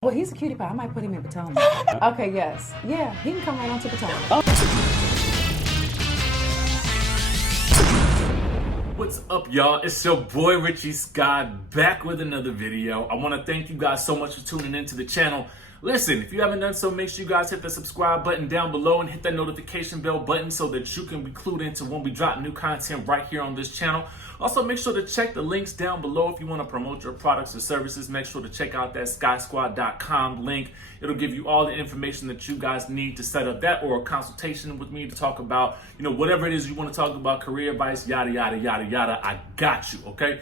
Well, he's a cutie pie. I might put him in Potomac. Okay, yes. Yeah, he can come right on to Potomac. What's up, y'all? It's your boy Richie Scott back with another video. I want to thank you guys so much for tuning into the channel. Listen, if you haven't done so, make sure you guys hit the subscribe button down below and hit that notification bell button so that you can be clued into when we drop new content right here on this channel. Also, make sure to check the links down below if you want to promote your products or services. Make sure to check out that skysquad.com link. It'll give you all the information that you guys need to set up that or a consultation with me to talk about, whatever it is you want to talk about, career advice, yada, yada, yada, yada. I got you, okay?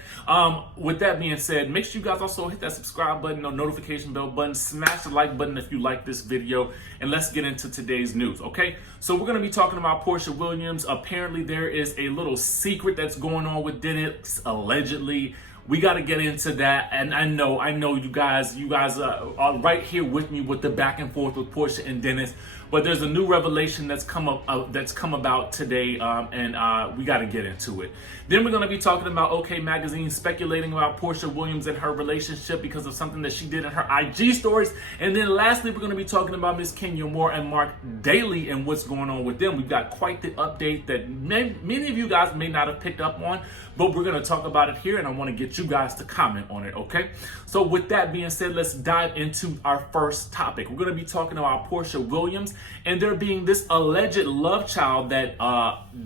With that being said, make sure you guys also hit that subscribe button or notification bell button. Smash the like button if you like this video. And let's get into today's news, okay? So we're going to be talking about Porsha Williams. Apparently, there is a little secret that's going on with Dennis, allegedly. We got to get into that, and I know you guys are right here with me with the back and forth with Porsha and Dennis. But there's a new revelation that's come about today, and we got to get into it. Then we're going to be talking about OK Magazine speculating about Porsha Williams and her relationship because of something that she did in her IG stories. And then lastly, we're going to be talking about Miss Kenya Moore and Mark Daly and what's going on with them. We've got quite the update that many of you guys may not have picked up on, but we're going to talk about it here, and I want to get you guys to comment on it, okay? So with that being said, let's dive into our first topic. We're going to be talking about Porsha Williams and there being this alleged love child that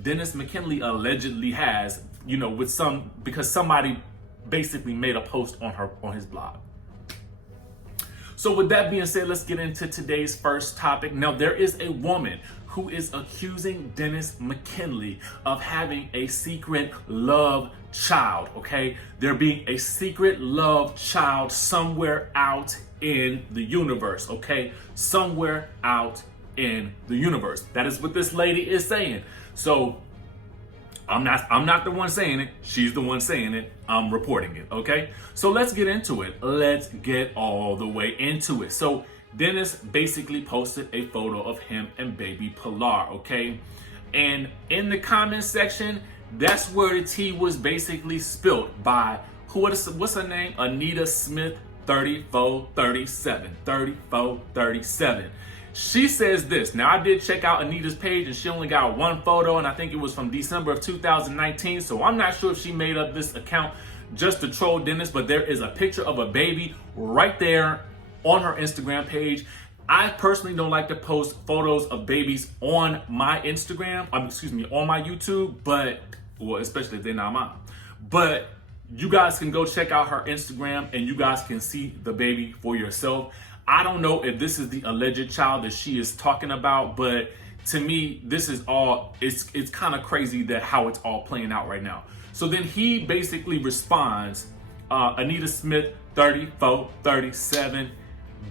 Dennis McKinley allegedly has, because somebody basically made a post on his blog. So with that being said, let's get into today's first topic. Now, there is a woman who is accusing Dennis McKinley of having a secret love child, okay? There being a secret love child somewhere out in the universe, okay? Somewhere out in the universe. That is what this lady is saying. So I'm not the one saying it. She's the one saying it. I'm reporting it, okay? So let's get into it. Let's get all the way into it. So Dennis basically posted a photo of him and baby Pilar, okay? And in the comment section, that's where the tea was basically spilt by, what's her name? Anita Smith 3437. 3437. She says this. Now, I did check out Anita's page and she only got one photo, and I think it was from December of 2019. So I'm not sure if she made up this account just to troll Dennis, but there is a picture of a baby right there on her Instagram page. I personally don't like to post photos of babies on my Instagram, on my YouTube, especially if they're not mine. But you guys can go check out her Instagram and you guys can see the baby for yourself. I don't know if this is the alleged child that she is talking about, but to me, this is all, it's kind of crazy that how it's all playing out right now. So then he basically responds, Anita Smith 3437,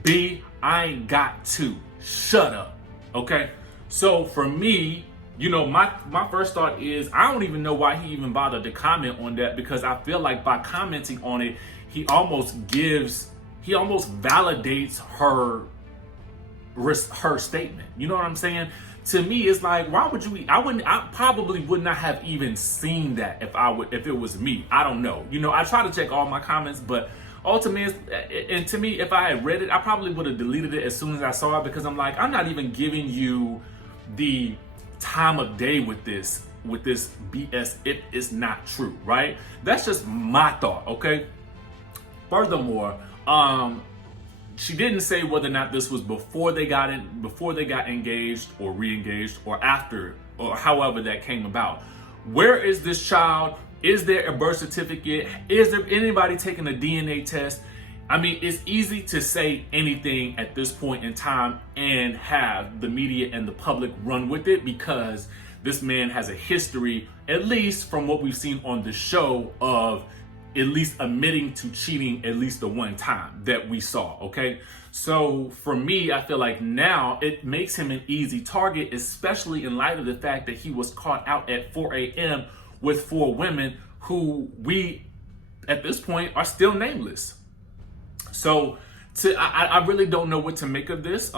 B, I ain't got to. Shut up. Okay? So for me, my first thought is I don't even know why he even bothered to comment on that, because I feel like by commenting on it, he almost validates her statement. You know what I'm saying? To me, it's like, why would you? I probably would not have even seen that if it was me. I don't know. I try to check all my comments, but ultimately, and to me, if I had read it, I probably would have deleted it as soon as I saw it, because I'm like, I'm not even giving you the time of day with this BS if it's not true, right? That's just my thought, okay? Furthermore, she didn't say whether or not this was before they got engaged or re-engaged or after, or however that came about. Where is this child? Is there a birth certificate? Is there anybody taking a DNA test? I mean, it's easy to say anything at this point in time and have the media and the public run with it, because this man has a history, at least from what we've seen on the show, of at least admitting to cheating at least the one time that we saw, okay? So for me, I feel like now it makes him an easy target, especially in light of the fact that he was caught out at 4 a.m. with 4 women who we, at this point, are still nameless. So I really don't know what to make of this.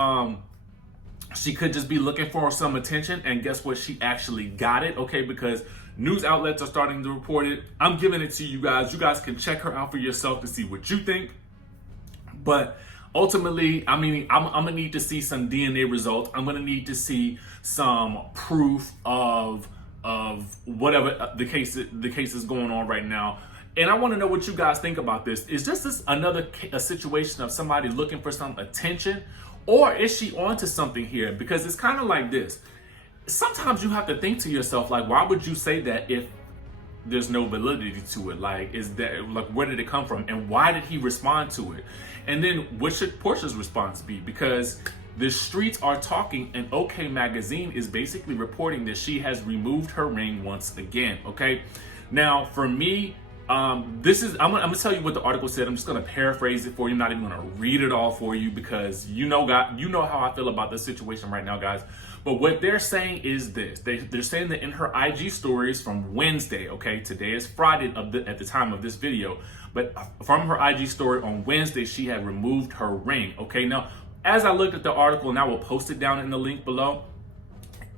She could just be looking for some attention, and guess what? She actually got it, okay? Because news outlets are starting to report it. I'm giving it to you guys. You guys can check her out for yourself to see what you think. But ultimately, I mean, I'm gonna need to see some DNA results. I'm gonna need to see some proof of whatever the case is going on right now. And I want to know what you guys think about this. Is this another situation of somebody looking for some attention, or is she onto something here? Because it's kind of like this. Sometimes you have to think to yourself, like, why would you say that if there's no validity to it? Like, is that, like, where did it come from, and why did he respond to it? And then what should Porsha's response be? Because the streets are talking, and OK Magazine is basically reporting that she has removed her ring once again. Okay, now for me, this is, I'm gonna tell you what the article said. I'm just gonna paraphrase it for you. I'm not even gonna read it all for you, because you know how I feel about this situation right now, guys. But what they're saying is this: they're saying that in her IG stories from Wednesday, okay, today is Friday at the time of this video, but from her IG story on Wednesday, she had removed her ring. Okay, now as I looked at the article, and I will post it down in the link below,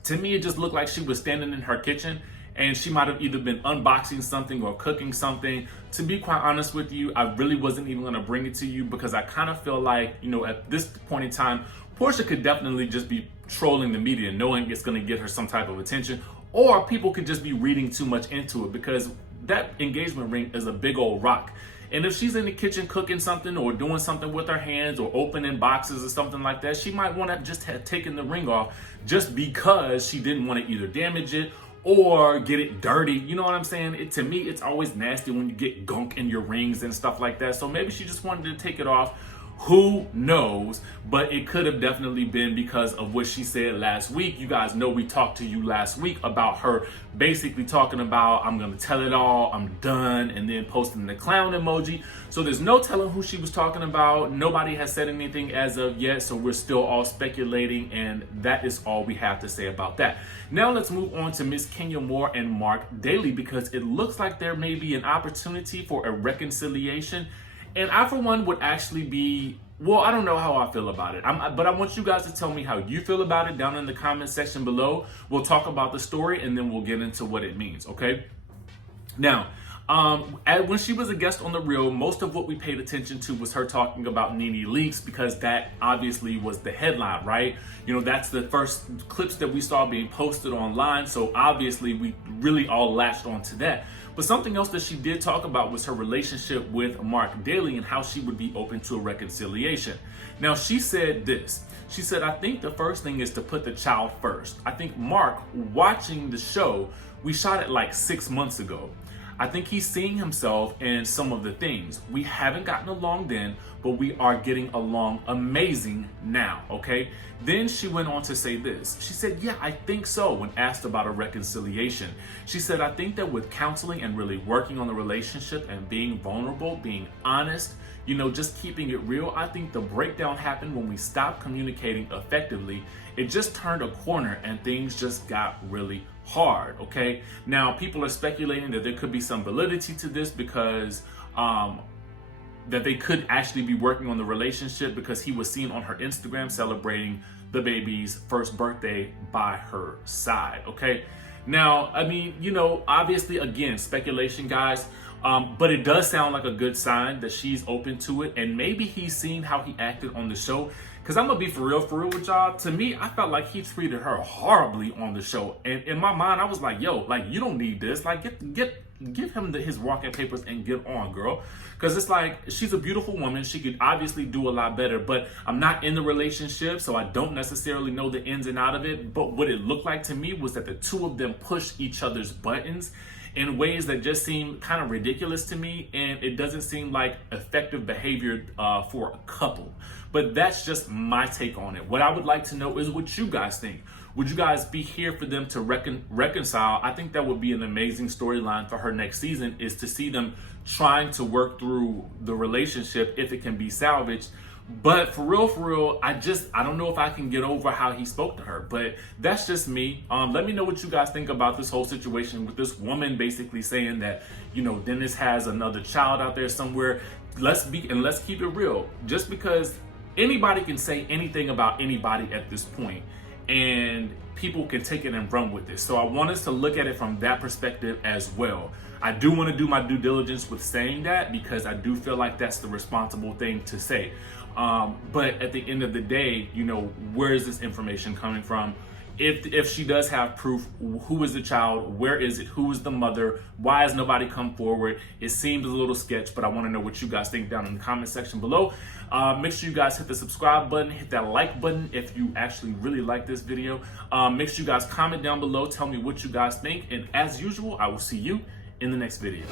to me it just looked like she was standing in her kitchen, and she might have either been unboxing something or cooking something. To be quite honest with you, I really wasn't even gonna bring it to you, because I kind of feel like, you know, at this point in time, Porsha could definitely just be trolling the media, knowing it's gonna get her some type of attention, or people could just be reading too much into it, because that engagement ring is a big old rock. And if she's in the kitchen cooking something or doing something with her hands or opening boxes or something like that, she might want to just have taken the ring off, just because she didn't want to either damage it or get it dirty. You know what I'm saying? To me, it's always nasty when you get gunk in your rings and stuff like that. So maybe she just wanted to take it off. Who knows? But it could have definitely been because of what she said last week. You guys know we talked to you last week about her basically talking about, I'm gonna tell it all, I'm done, and then posting the clown emoji. So there's no telling who she was talking about. Nobody has said anything as of yet, so we're still all speculating, and that is all we have to say about that. Now let's move on to Miss Kenya Moore and Mark Daly, because it looks like there may be an opportunity for a reconciliation. And I, for one, would actually be, well, I don't know how I feel about it. But I want you guys to tell me how you feel about it down in the comment section below. We'll talk about the story, and then we'll get into what it means, okay? Now, when she was a guest on The Real, most of what we paid attention to was her talking about Nene leaks, because that obviously was the headline, right? You know, that's the first clips that we saw being posted online. So obviously we really all latched onto that. But something else that she did talk about was her relationship with Mark Daly and how she would be open to a reconciliation. Now, she said this. She said, I think the first thing is to put the child first. I think Mark, watching the show, we shot it like 6 months ago. I think he's seeing himself in some of the things. We haven't gotten along then, but we are getting along amazing now, okay? Then she went on to say this. She said, yeah, I think so, when asked about a reconciliation. She said, I think that with counseling and really working on the relationship and being vulnerable, being honest, you know, just keeping it real, I think the breakdown happened when we stopped communicating effectively. It just turned a corner and things just got really hard, okay? Now, people are speculating that there could be some validity to this, because that they could actually be working on the relationship, because he was seen on her Instagram celebrating the baby's first birthday by her side, okay? Now, I mean, you know, obviously, again, speculation, guys, but it does sound like a good sign that she's open to it, and maybe he's seen how he acted on the show. Because I'm going to be for real with y'all. To me, I felt like he treated her horribly on the show. And in my mind, I was like, yo, like, you don't need this. Like, give him his walking papers and get on, girl. Because it's like, she's a beautiful woman. She could obviously do a lot better. But I'm not in the relationship, so I don't necessarily know the ins and out of it. But what it looked like to me was that the two of them pushed each other's buttons in ways that just seem kind of ridiculous to me, and it doesn't seem like effective behavior for a couple. But that's just my take on it. What I would like to know is what you guys think. Would you guys be here for them to reconcile? I think that would be an amazing storyline for her next season, is to see them trying to work through the relationship if it can be salvaged. But for real, I don't know if I can get over how he spoke to her. But that's just me. Let me know what you guys think about this whole situation with this woman basically saying that, you know, Dennis has another child out there somewhere. Let's keep it real. Just because anybody can say anything about anybody at this point, and people can take it and run with it. So I want us to look at it from that perspective as well. I do want to do my due diligence with saying that, because I do feel like that's the responsible thing to say. But at the end of the day, you know, where is this information coming from? If she does have proof, who is the child? Where is it? Who is the mother? Why has nobody come forward? It seems a little sketch, but I want to know what you guys think down in the comment section below. Make sure you guys hit the subscribe button, hit that like button if you actually really like this video. Make sure you guys comment down below, tell me what you guys think, and as usual, I will see you in the next video.